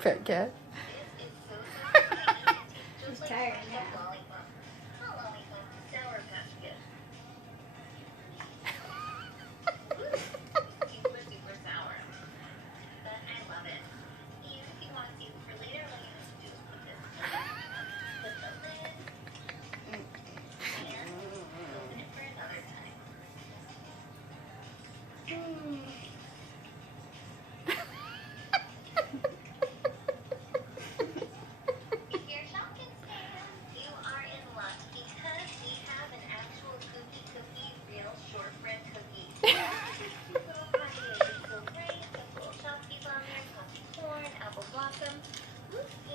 Pet cat. She's tired now.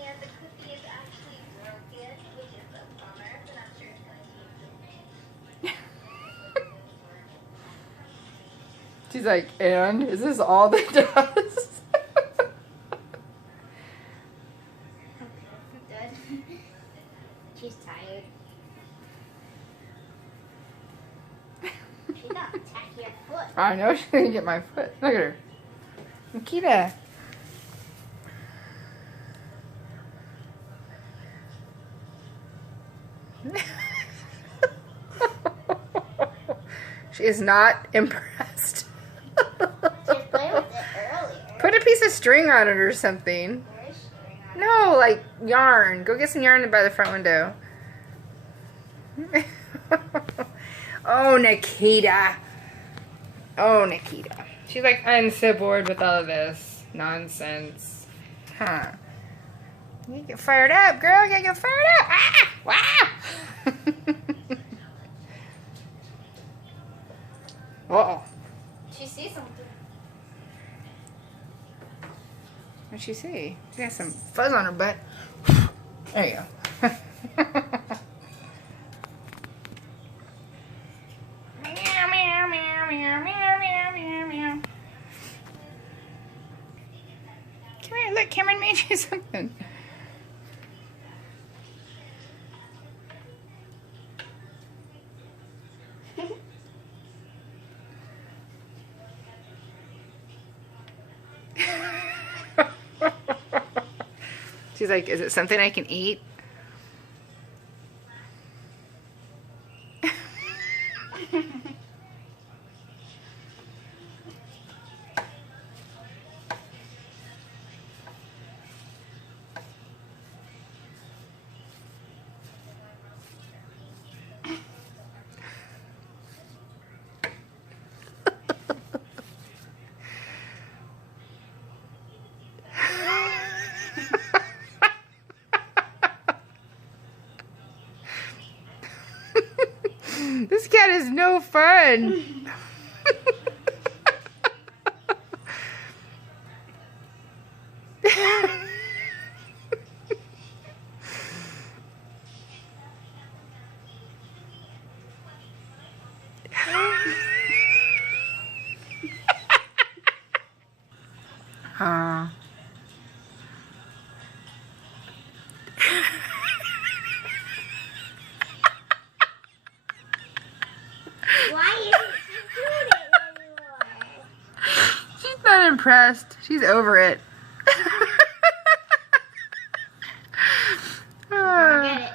And the cookie is actually broken, which is a bummer, but I'm sure it's going to taste okay. She's like, and is this all that does? Good. She's tired. She's not attacking your foot. I know she's gonna get my foot. Look at her. Nikita. She is not impressed. She was playing with it earlier. Put a piece of string on it or something. There is string on it. No, like yarn. Go get some yarn by the front window. Oh, Nikita. Oh, Nikita. She's like, I'm so bored with all of this nonsense. Huh. You get fired up, girl. You gotta get fired up. Ah! Wow! Uh-oh. She sees something. What'd she see? She got some fuzz on her butt. There you go. Meow, meow, meow, meow, meow, meow, meow, meow. Come here, look, Cameron made you something. She's like, is it something I can eat? This cat is no fun. Huh. Why isn't she doing it anymore? She's not impressed. She's over it. Forget it.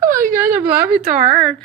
Oh my god, I'm laughing so hard.